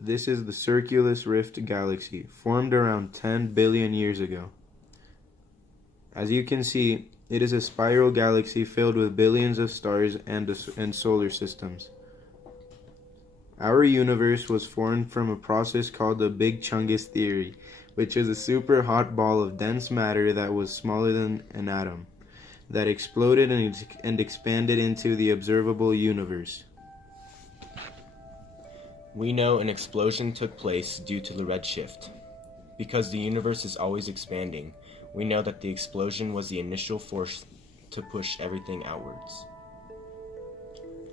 This is the Circulus Rift galaxy, formed around 10 billion years ago. As you can see, it is a spiral galaxy filled with billions of stars and solar systems. Our universe was formed from a process called the Big Chungus theory, which is a super hot ball of dense matter that was smaller than an atom, that exploded and expanded into the observable universe. We know an explosion took place due to the redshift. Because the universe is always expanding, we know that the explosion was the initial force to push everything outwards.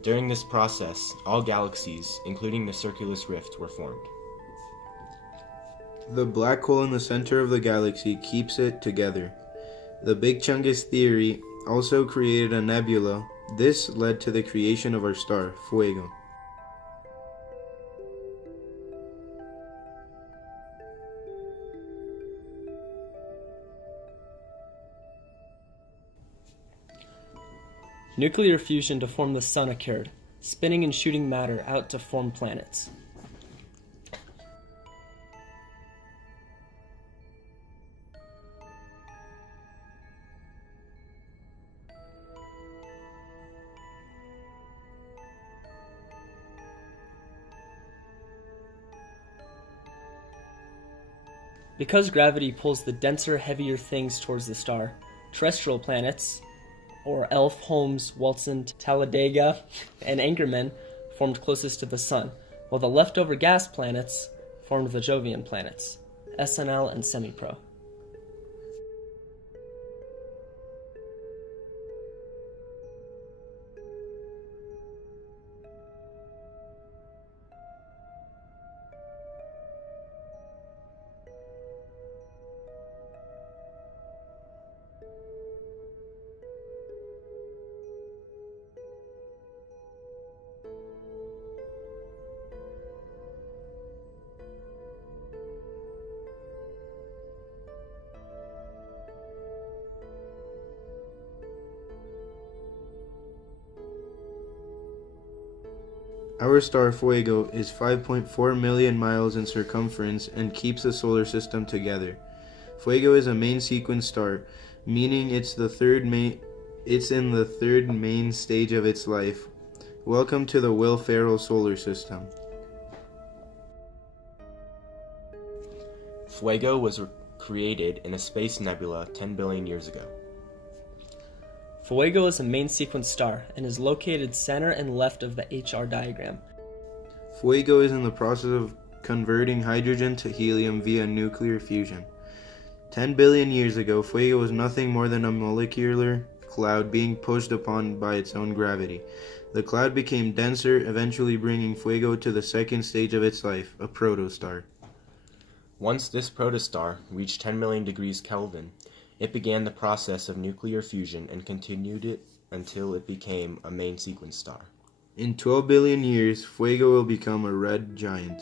During this process, all galaxies, including the Circulus Rift, were formed. The black hole in the center of the galaxy keeps it together. The Big Chungus theory also created a nebula. This led to the creation of our star, Fuego. Nuclear fusion to form the sun occurred, spinning and shooting matter out to form planets. Because gravity pulls the denser, heavier things towards the star, terrestrial planets, or Elf, Holmes, Walton, Talladega, and Anchorman, formed closest to the sun, while the leftover gas planets formed the Jovian planets, SNL and Semi-Pro. Our star Fuego is 5.4 million miles in circumference and keeps the solar system together. Fuego is a main sequence star, meaning it's in the third main stage of its life. Welcome to the Ferrell solar system. Fuego was created in a space nebula 10 billion years ago. Fuego is a main sequence star and is located center and left of the HR diagram. Fuego is in the process of converting hydrogen to helium via nuclear fusion. 10 billion years ago, Fuego was nothing more than a molecular cloud being pushed upon by its own gravity. The cloud became denser, eventually bringing Fuego to the second stage of its life, a protostar. Once this protostar reached 10 million degrees Kelvin, it began the process of nuclear fusion and continued it until it became a main sequence star. In 12 billion years, Fuego will become a red giant.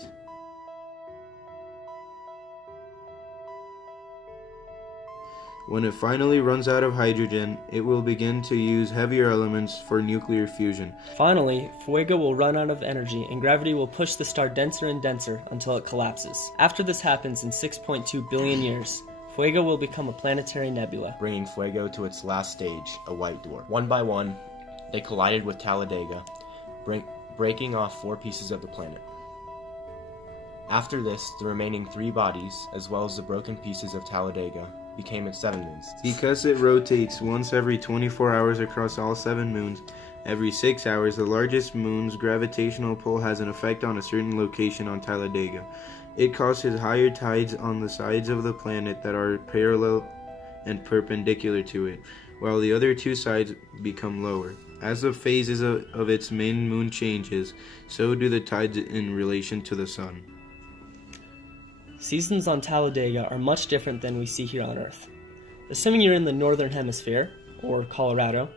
When it finally runs out of hydrogen, it will begin to use heavier elements for nuclear fusion. Finally, Fuego will run out of energy and gravity will push the star denser and denser until it collapses. After this happens in 6.2 billion years, Fuego will become a planetary nebula, bringing Fuego to its last stage, a white dwarf. One by one, they collided with Talladega, breaking off 4 pieces of the planet. After this, the remaining 3 bodies, as well as the broken pieces of Talladega, became its 7 moons. Because it rotates once every 24 hours across all 7 moons, every 6 hours, the largest moon's gravitational pull has an effect on a certain location on Talladega. It causes higher tides on the sides of the planet that are parallel and perpendicular to it, while the other 2 sides become lower. As the phases of its main moon changes, so do the tides in relation to the sun. Seasons on Talladega are much different than we see here on Earth. Assuming you're in the northern hemisphere, or Colorado,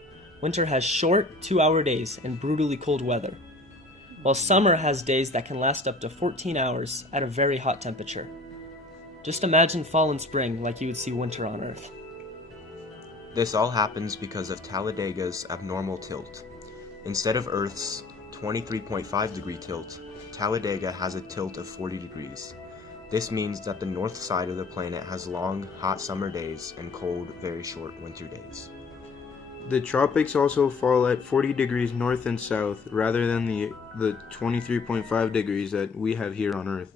winter has short 2-hour days and brutally cold weather, while summer has days that can last up to 14 hours at a very hot temperature. Just imagine fall and spring like you would see winter on Earth. This all happens because of Talladega's abnormal tilt. Instead of Earth's 23.5 degree tilt, Talladega has a tilt of 40 degrees. This means that the north side of the planet has long, hot summer days and cold, very short winter days. The tropics also fall at 40 degrees north and south rather than the 23.5 degrees that we have here on Earth.